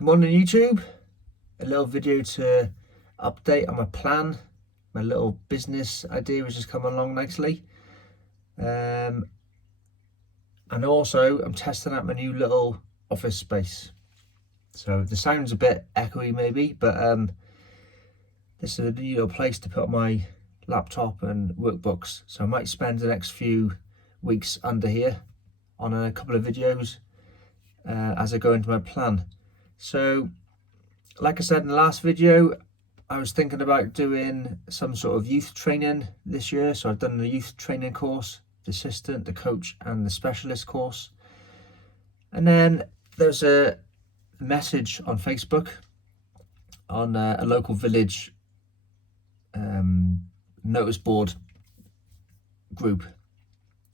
Good morning YouTube. A little video to update on my plan. My little business idea has just come along nicely. And also I'm testing out my new little office space. So the sound's a bit echoey maybe, but this is a new little place to put my laptop and workbooks. So I might spend the next few weeks under here on a couple of videos as I go into my plan. So like I said in the last video, I was thinking about doing some sort of youth training this year. So I've done the youth training course, the assistant, the coach and the specialist course. And then there's a message on Facebook on a local village notice board group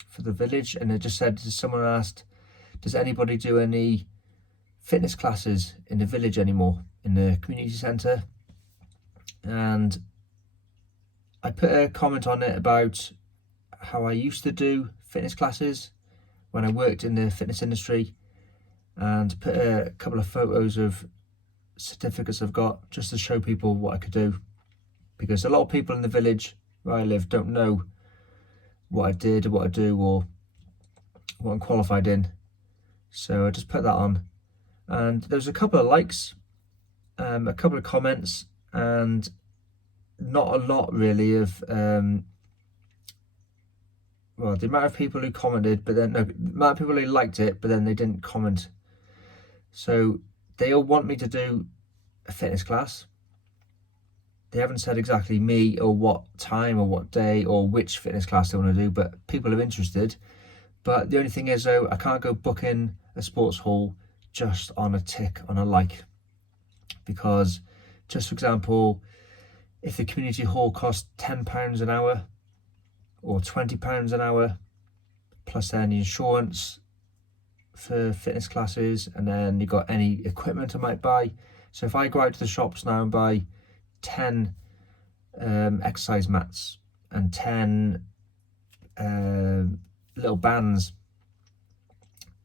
for the village, and it just said, someone asked, does anybody do any fitness classes in the village anymore, in the community centre? And I put a comment on it about how I used to do fitness classes when I worked in the fitness industry, and put a couple of photos of certificates I've got just to show people what I could do, because a lot of people in the village where I live don't know what I did or what I do or what I'm qualified in. So I just put that on, and there was a couple of likes, a couple of comments, and not a lot really of well, the amount of people who commented, but then no, the amount of people who liked it, but then they didn't comment. So they all want me to do a fitness class. They haven't said exactly me or what time or what day or which fitness class they want to do, but people are interested. But the only thing is though, I can't go book in a sports hall just on a tick, on a like, because just for example, if the community hall costs £10 an hour or £20 an hour, plus then the insurance for fitness classes, and then you got any equipment I might buy. So if I go out to the shops now and buy 10 exercise mats and 10 little bands,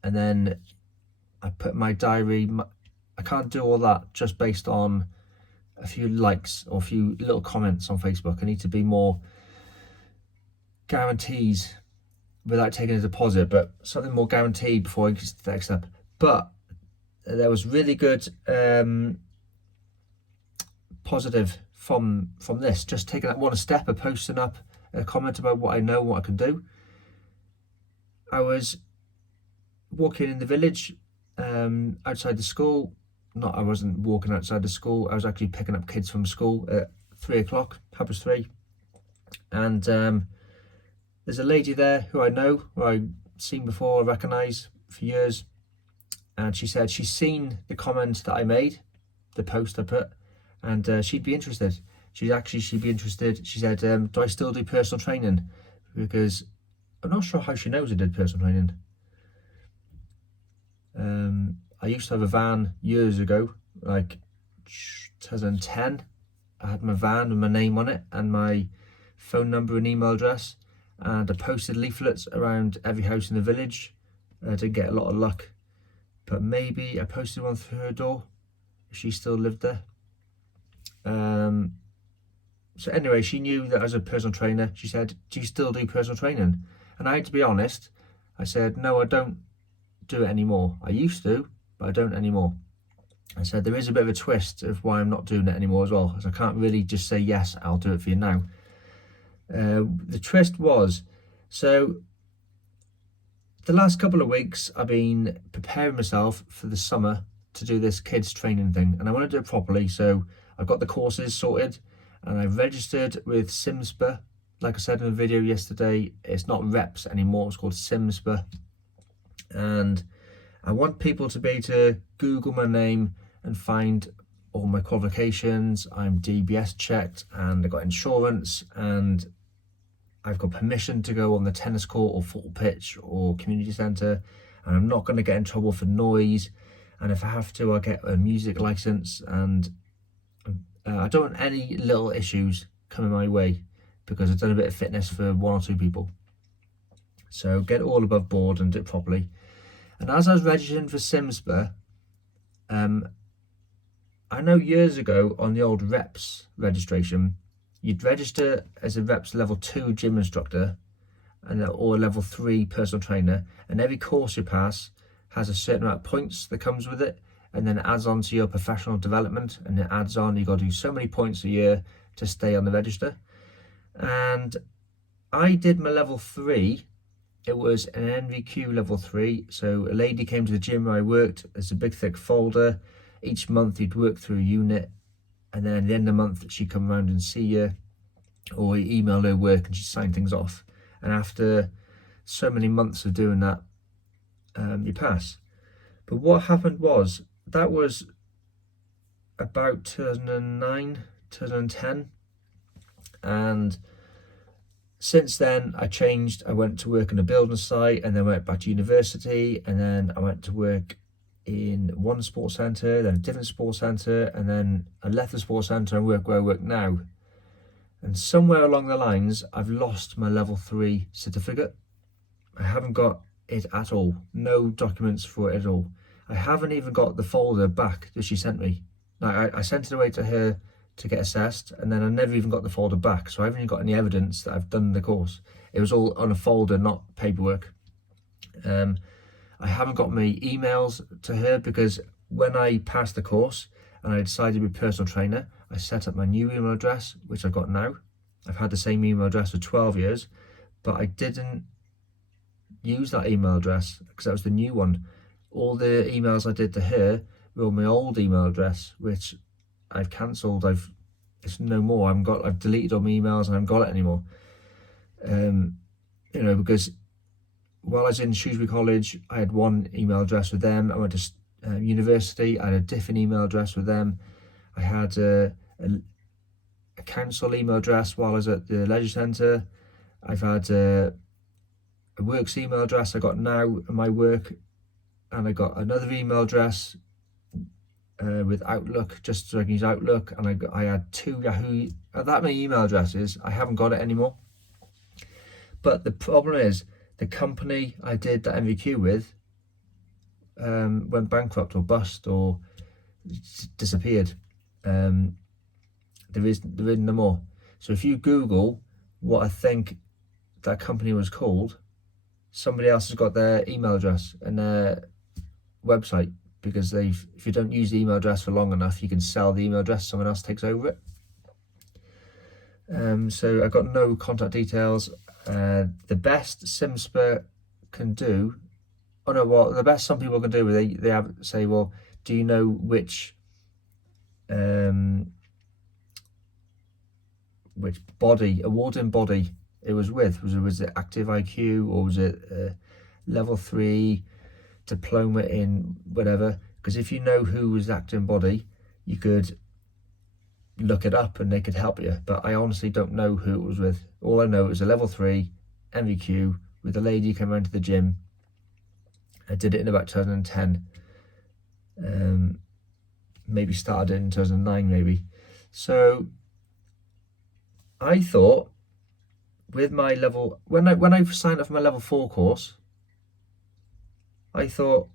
and then I put my diary, I can't do all that just based on a few likes or a few little comments on Facebook. I need to be more guarantees without taking a deposit, but something more guaranteed before I get to the next step. But there was really good positive from this, just taking that one step of posting up a comment about what I know, what I can do. I was walking in the village outside the school. I wasn't walking outside the school, I was actually picking up kids from school at 3 o'clock, 3:30, and there's a lady there who I know, who I've seen before, I recognise for years, and she said she's seen the comment that I made, the post I put, and she'd be interested. She'd be interested. She said, do I still do personal training? Because I'm not sure how she knows I did personal training. I used to have a van years ago, like 2010. I had my van with my name on it and my phone number and email address, and I posted leaflets around every house in the village. I didn't get a lot of luck, but maybe I posted one through her door if she still lived there. So anyway, she knew that I was a personal trainer. She said, do you still do personal training? And I had to be honest. I said, no, I don't do it anymore. I used to, but I don't anymore. I said, there is a bit of a twist of why I'm not doing it anymore as well, as I can't really just say, yes, I'll do it for you now. The twist was, so the last couple of weeks I've been preparing myself for the summer to do this kids training thing, and I want to do it properly. So I've got the courses sorted, and I've registered with SIMSPA. Like I said in the video yesterday, it's not reps anymore, it's called SIMSPA. And I want people to be able to Google my name and find all my qualifications. I'm DBS checked, and I've got insurance, and I've got permission to go on the tennis court or football pitch or community centre, and I'm not going to get in trouble for noise. And if I have to, I'll get a music license, and I don't want any little issues coming my way, because I've done a bit of fitness for 1 or 2 people. So get it all above board and do it properly. And as I was registering for SIMSPA, I know years ago on the old reps registration, you'd register as a reps level 2 gym instructor or a level 3 personal trainer, and every course you pass has a certain amount of points that comes with it, and then it adds on to your professional development, and it adds on, you got to do so many points a year to stay on the register. And I did my level 3. It was an NVQ level 3. So a lady came to the gym where I worked. There's a big thick folder. Each month you'd work through a unit, and then at the end of the month she'd come around and see you, or you email her work and she'd sign things off. And after so many months of doing that, you pass. But what happened was, that was about 2009, 2010. And since then I changed. I went to work in a building site, and then went back to university, and then I went to work in one sports centre, then a different sports centre, and then I left the sports centre and work where I work now. And somewhere along the lines, I've lost my level 3 certificate. I haven't got it at all. No documents for it at all. I haven't even got the folder back that she sent me. Now, I sent it away to her to get assessed, and then I never even got the folder back. So I haven't even got any evidence that I've done the course. It was all on a folder, not paperwork. I haven't got my emails to her, because when I passed the course and I decided to be a personal trainer, I set up my new email address, which I've got now. I've had the same email address for 12 years, but I didn't use that email address because that was the new one. All the emails I did to her were on my old email address, which I've cancelled. It's no more. I've deleted all my emails, and I haven't got it anymore. Because while I was in Shrewsbury College, I had one email address with them. I went to university, I had a different email address with them. I had a council email address while I was at the leisure centre. I've had a works email address I got now at my work, and I got another email address with Outlook, just so I can use Outlook, and I had 2 Yahoo. That many email addresses, I haven't got it anymore. But the problem is, the company I did that MVQ with went bankrupt or bust or disappeared. There is no more. So if you Google what I think that company was called, somebody else has got their email address and their website, because if you don't use the email address for long enough, you can sell the email address, someone else takes over it. So I got no contact details. The best SimSpur can do, the best some people can do, they say, well, do you know which awarding body it was with? Was it Active IQ, or was it level 3 diploma in whatever? Because if you know who was the acting body, you could look it up and they could help you. But I honestly don't know who it was with. All I know is a level 3 MVQ with a lady who came around to the gym. I did it in about 2010. Maybe started in 2009 maybe. So I thought, with my level, when I signed up for my level 4 course, I thought,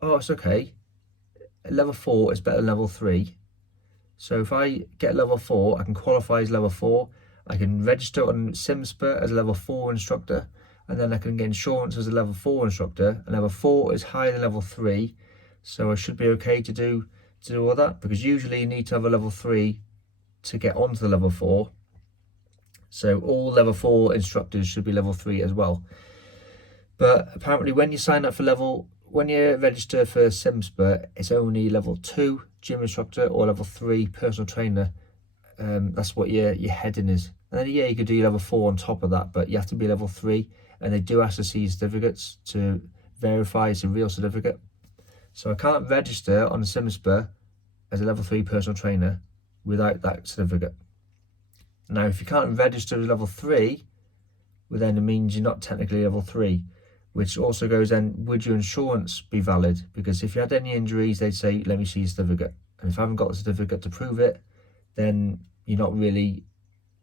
oh, it's okay. Level 4 is better than level 3. So if I get level 4, I can qualify as level 4. I can register on SimSpur as a level 4 instructor, and then I can get insurance as a level 4 instructor. And level 4 is higher than level 3, so I should be okay to do all that, because usually you need to have a level 3 to get onto the level 4. So all level 4 instructors should be level 3 as well. But apparently when you register for SimSpur, it's only level 2 gym instructor or level 3 personal trainer. That's what your heading is. And then you could do level 4 on top of that, but you have to be level 3, and they do ask to see your certificates to verify it's a real certificate. So I can't register on SimSpur as a level 3 personal trainer without that certificate. Now, if you can't register as level 3, well, then it means you're not technically level 3, which also goes then, would your insurance be valid? Because if you had any injuries, they'd say, let me see your certificate. And if I haven't got the certificate to prove it, then you're not really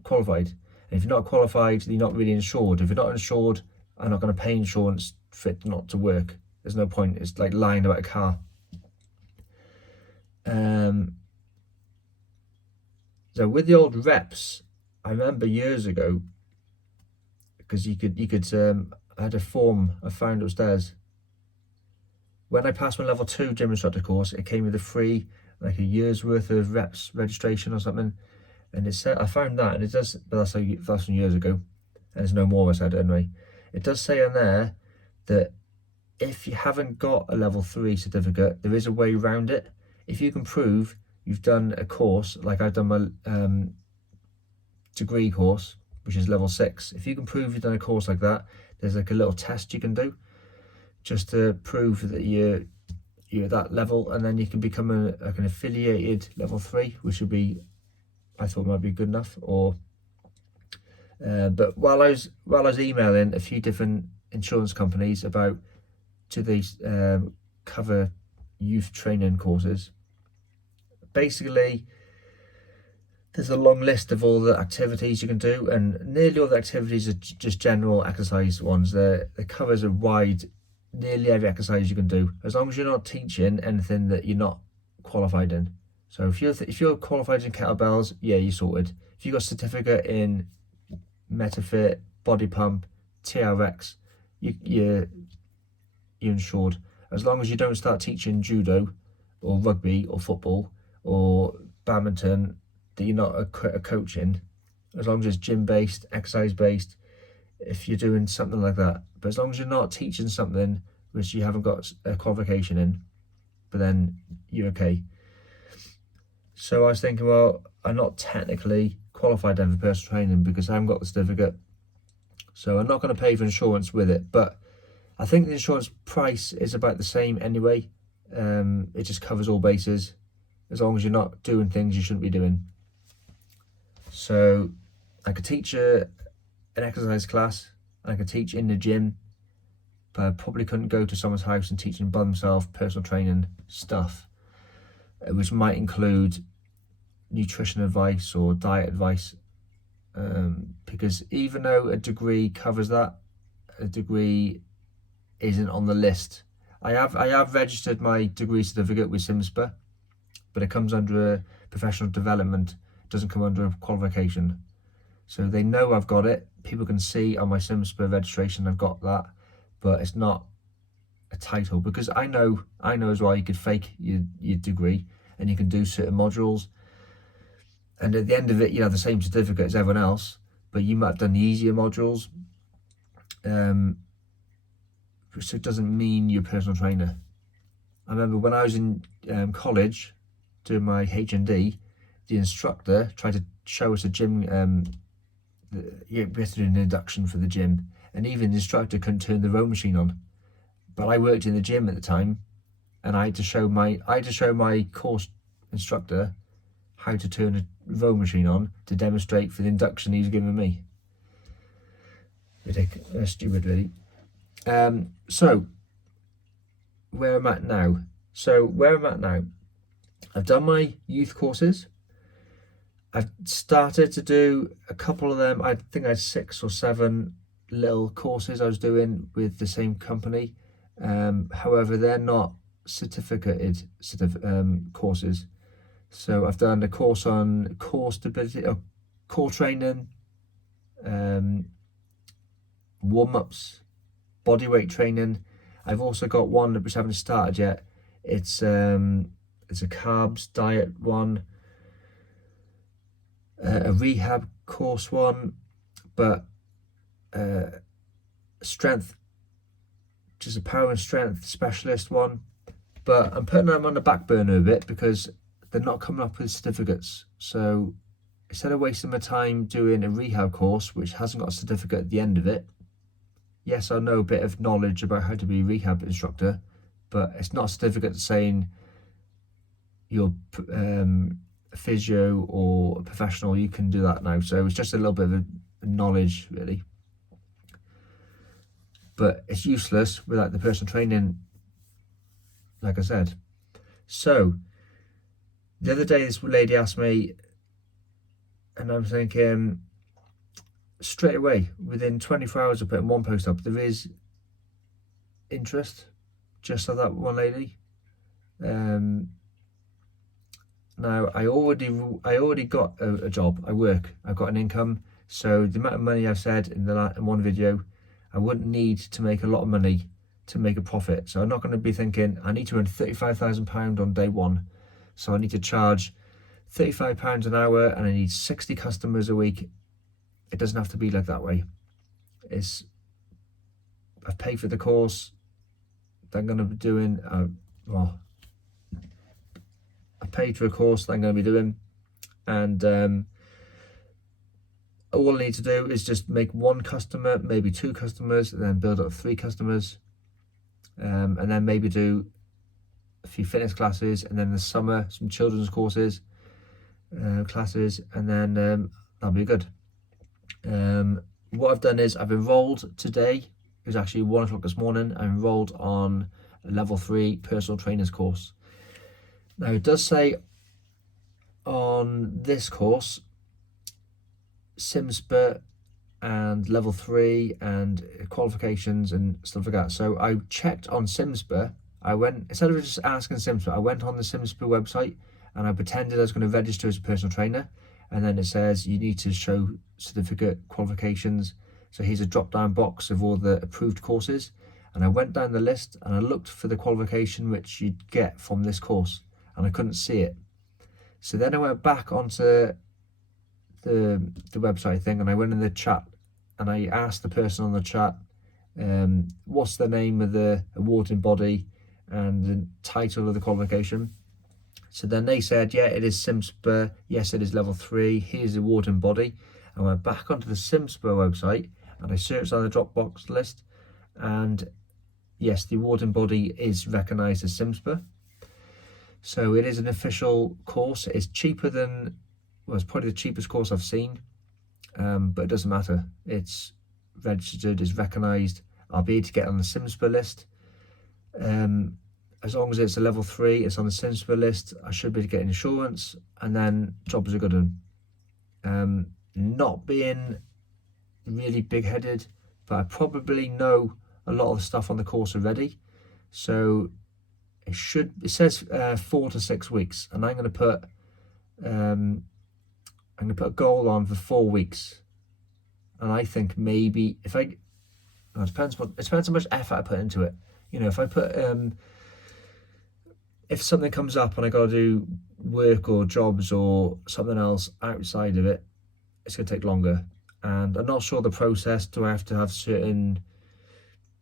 qualified. And if you're not qualified, you're not really insured. If you're not insured, I'm not going to pay insurance for it not to work. There's no point. It's like lying about a car. So with the old reps, I remember years ago, because I had a form I found upstairs. When I passed my level 2 gym instructor course, it came with a free, like a year's worth of reps registration or something. And it said, I found that, and it does, but that's from years ago, and there's no more, I said anyway. It does say on there that if you haven't got a level 3 certificate, there is a way around it. If you can prove you've done a course, like I've done my degree course, which is level 6. If you can prove you've done a course like that, there's like a little test you can do just to prove that you're at that level, and then you can become like an affiliated level 3, which would be, I thought, might be good enough. Or but while I was emailing a few different insurance companies about, do they cover youth training courses, basically there's a long list of all the activities you can do, and nearly all the activities are just general exercise ones. It covers a wide, nearly every exercise you can do, as long as you're not teaching anything that you're not qualified in. So if you're qualified in kettlebells, yeah, you're sorted. If you've got a certificate in MetaFit, body pump, TRX, you're insured. As long as you don't start teaching judo or rugby or football or badminton that you're not a coach in, as long as it's gym based, exercise based, if you're doing something like that. But as long as you're not teaching something which you haven't got a qualification in, but then you're okay. So I was thinking, well, I'm not technically qualified then for personal training because I haven't got the certificate, so I'm not going to pay for insurance with it. But I think the insurance price is about the same anyway. It just covers all bases, as long as you're not doing things you shouldn't be doing. So I could teach an exercise class, I could teach in the gym, but I probably couldn't go to someone's house and teach them by themselves personal training stuff, which might include nutrition advice or diet advice, because even though a degree covers that, a degree isn't on the list. I have registered my degree certificate with SIMSPA, but it comes under a professional development. It doesn't come under a qualification. So they know I've got it. People can see on my SIMSPA registration I've got that, but it's not a title, because I know as well you could fake your degree and you can do certain modules, and at the end of it you have the same certificate as everyone else, but you might have done the easier modules, so it doesn't mean you're a personal trainer. I remember when I was in college doing my H&D, the instructor tried to show us a gym, we had to do an induction for the gym, and even the instructor couldn't turn the row machine on. But I worked in the gym at the time, and I had to show my course instructor how to turn a row machine on to demonstrate for the induction he was giving me. Ridiculous, stupid, really. So where I'm at now. I've done my youth courses. I've started to do a couple of them. I think I had 6 or 7 little courses I was doing with the same company. However, they're not certificated courses. So I've done a course on core stability, core training, warm-ups, body weight training. I've also got one which I haven't started yet. It's a carbs diet one, a rehab course one, but strength, just a power and strength specialist one. But I'm putting them on the back burner a bit because they're not coming up with certificates. So instead of wasting my time doing a rehab course which hasn't got a certificate at the end of it, yes, I know a bit of knowledge about how to be a rehab instructor, but it's not a certificate saying you're a physio or a professional, you can do that now. So it's just a little bit of a knowledge, really. But it's useless without the personal training, like I said. So the other day, this lady asked me, and I'm thinking, straight away, within 24 hours of putting one post up, there is interest, just like that one lady. Now I already got a job. I've got an income. So the amount of money I've said in one video, I wouldn't need to make a lot of money to make a profit. So I'm not going to be thinking I need to earn £35,000 on day one, so I need to charge £35 an hour and I need 60 customers a week. It doesn't have to be like that way. I've paid for the course that I'm going to be doing. I paid for a course that I'm going to be doing, and all I need to do is just make one customer, maybe two customers, and then build up 3 customers, and then maybe do a few fitness classes, and then in the summer some children's classes, and then that'll be good. What I've done is I've enrolled today. It was actually 1 o'clock this morning. I enrolled on a level 3 personal trainers course. Now it does say on this course SimSpur and level 3 and qualifications and stuff like that. So I checked on SimSpur. Instead of just asking SimSpur, I went on the SimSpur website and I pretended I was going to register as a personal trainer, and then it says you need to show certificate qualifications. So here's a drop down box of all the approved courses, and I went down the list and I looked for the qualification which you'd get from this course, and I couldn't see it. So then I went back onto the website thing, and I went in the chat and I asked the person on the chat what's the name of the awarding body and the title of the qualification. So then they said, yeah, it is SimSpur. Yes, it is level 3. Here's the awarding body. I went back onto the SimSpur website and I searched on the Dropbox list, and yes, the awarding body is recognised as SimSpur. So it is an official course. It's cheaper than, well, it's probably the cheapest course I've seen, but it doesn't matter. It's registered, it's recognised. I'll be able to get on the SimSpur list. As long as it's a level 3, it's on the SimSpur list, I should be able to get insurance, and then jobs are good. Not being really big-headed, but I probably know a lot of the stuff on the course already. So it says 4 to 6 weeks, and I'm going to put a goal on for 4 weeks. And I think maybe it depends how much effort I put into it. You know, if I put if something comes up and I got to do work or jobs or something else outside of it, it's going to take longer. And I'm not sure the process. Do I have to have certain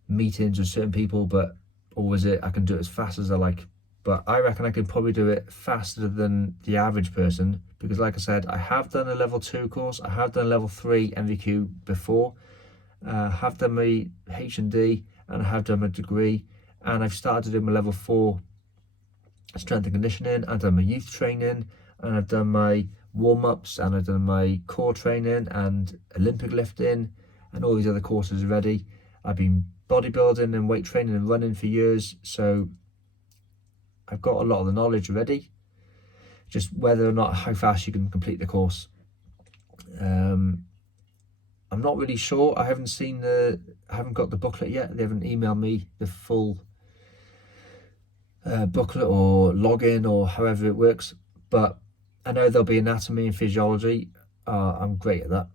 meetings with certain people? Or is it I can do it as fast as I like? But I reckon I can probably do it faster than the average person, because like I said, I have done a level 2 course. I have done a level 3 MVQ before. I have done my H&D, and I have done my degree, and I've started doing my level 4 strength and conditioning. I've done my youth training, and I've done my warm-ups, and I've done my core training and Olympic lifting and all these other courses already. I've been bodybuilding and weight training and running for years, so I've got a lot of the knowledge already. Just whether or not how fast you can complete the course. I'm not really sure. I haven't got the booklet yet. They haven't emailed me the full booklet or login or however it works, but I know there'll be anatomy and physiology. I'm great at that.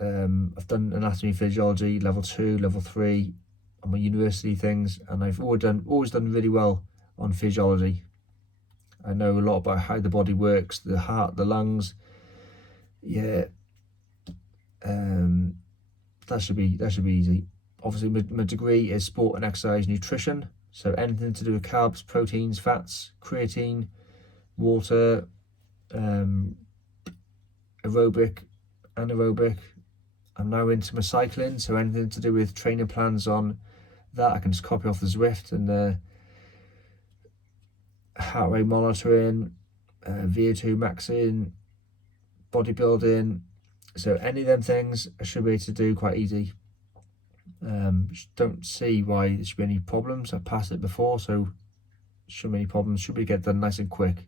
I've done anatomy and physiology level 2, level 3 on my university things, and I've always done really well on physiology. I know a lot about how the body works, the heart, the lungs. Yeah, that should be easy. Obviously, my degree is sport and exercise nutrition, so anything to do with carbs, proteins, fats, creatine, water, aerobic, anaerobic. I'm now into my cycling, so anything to do with training plans on that, I can just copy off the Zwift, and heart rate monitoring, VO2 maxing, bodybuilding. So any of them things I should be able to do quite easy. Don't see why there should be any problems. I've passed it before, so shouldn't be any problems. Should be get done nice and quick.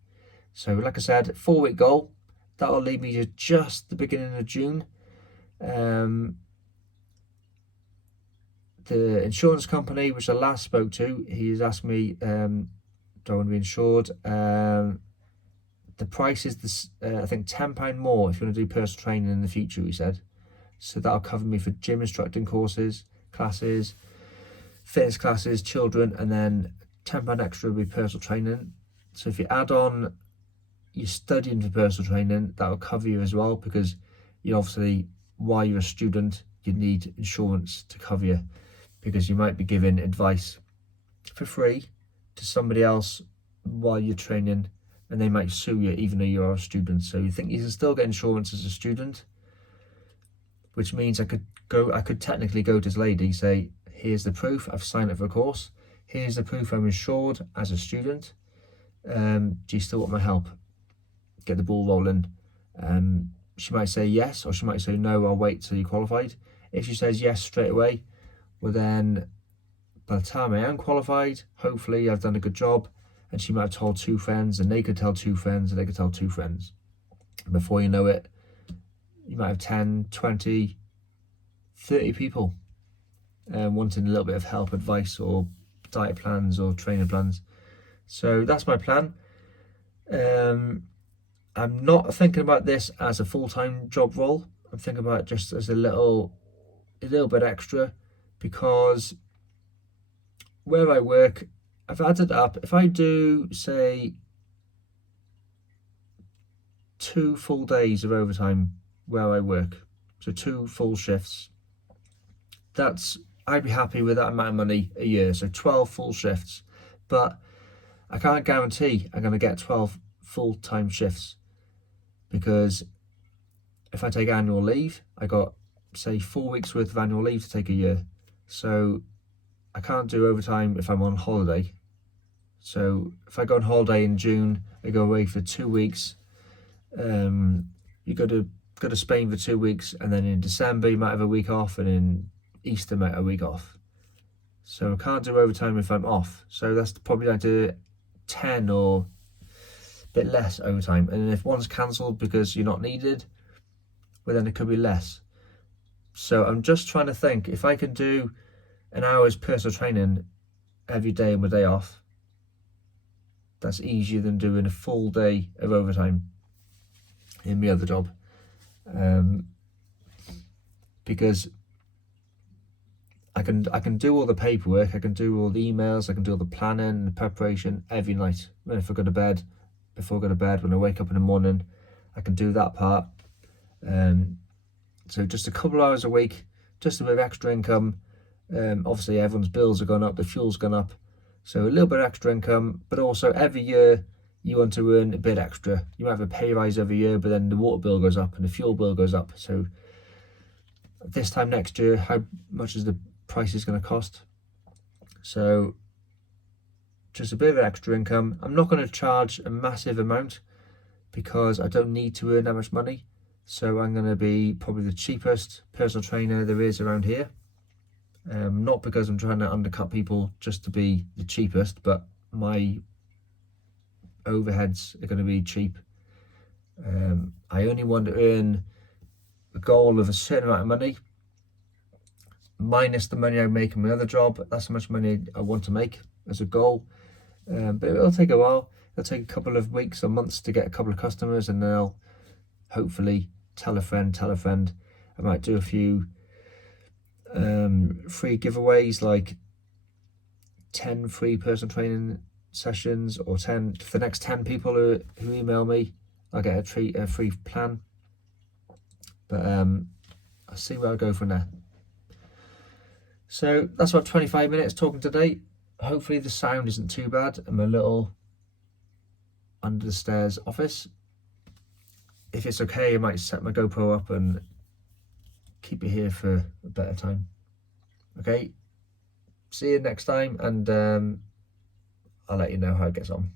So like I said, 4-week goal. That'll lead me to just the beginning of June. The insurance company which I last spoke to, he's asked me, do I want to be insured? the price is this, I think £10 more if you want to do personal training in the future, he said. So that'll cover me for gym instructing courses, classes, fitness classes, children, and then £10 extra will be personal training. So if you add on you're studying for personal training, that will cover you as well, because you obviously, while you're a student, you need insurance to cover you, because you might be giving advice for free to somebody else while you're training, and they might sue you even though you're a student. So you think you can still get insurance as a student, which means I could technically go to this lady, say, here's the proof I've signed up for a course, here's the proof I'm insured as a student, do you still want my help? Get the ball rolling. She might say yes, or she might say no, I'll wait till you're qualified. If she says yes straight away, well then by the time I am qualified, hopefully I've done a good job, and she might have told 2 friends, and they could tell 2 friends, and they could tell 2 friends. Before you know it, you might have 10, 20, 30 people wanting a little bit of help, advice, or diet plans or training plans. So that's my plan. I'm not thinking about this as a full-time job role. I'm thinking about it just as a little bit extra, because where I work, I've added up. If I do, say, 2 full days of overtime where I work, so 2 full shifts, I'd be happy with that amount of money a year. So 12 full shifts, but I can't guarantee I'm going to get 12 full-time shifts, because if I take annual leave, I got, say, 4 weeks worth of annual leave to take a year. So I can't do overtime if I'm on holiday. So if I go on holiday in June, I go away for 2 weeks. You go to Spain for 2 weeks, and then in December you might have a week off, and in Easter might have a week off. So I can't do overtime if I'm off. So that's probably like to 10 or bit less overtime, and if one's cancelled because you're not needed, well then it could be less. So I'm just trying to think, if I can do an hour's personal training every day and my day off, that's easier than doing a full day of overtime in my other job, because I can do all the paperwork, I can do all the emails, I can do all the planning and the preparation every night. If I go to bed, before I go to bed, when I wake up in the morning, I can do that part. So just a couple of hours a week, just a bit of extra income. Obviously everyone's bills have gone up, the fuel's gone up, so a little bit of extra income, but also every year you want to earn a bit extra. You might have a pay rise every year, but then the water bill goes up and the fuel bill goes up. So this time next year, how much is the price is going to cost? So just a bit of extra income. I'm not going to charge a massive amount, because I don't need to earn that much money. So I'm going to be probably the cheapest personal trainer there is around here. Not because I'm trying to undercut people just to be the cheapest, but my overheads are going to be cheap. I only want to earn a goal of a certain amount of money, minus the money I make in my other job. That's how much money I want to make as a goal. But it'll take a while. It'll take a couple of weeks or months to get a couple of customers, and then I'll hopefully tell a friend. I might do a few free giveaways, like 10 free personal training sessions, or 10 for the next 10 people who email me. I'll get a free plan. But I'll see where I go from there. So that's about 25 minutes talking today. Hopefully the sound isn't too bad. I'm a little under the stairs office. If it's okay, I might set my GoPro up and keep it here for a better time. Okay, see you next time, and I'll let you know how it gets on.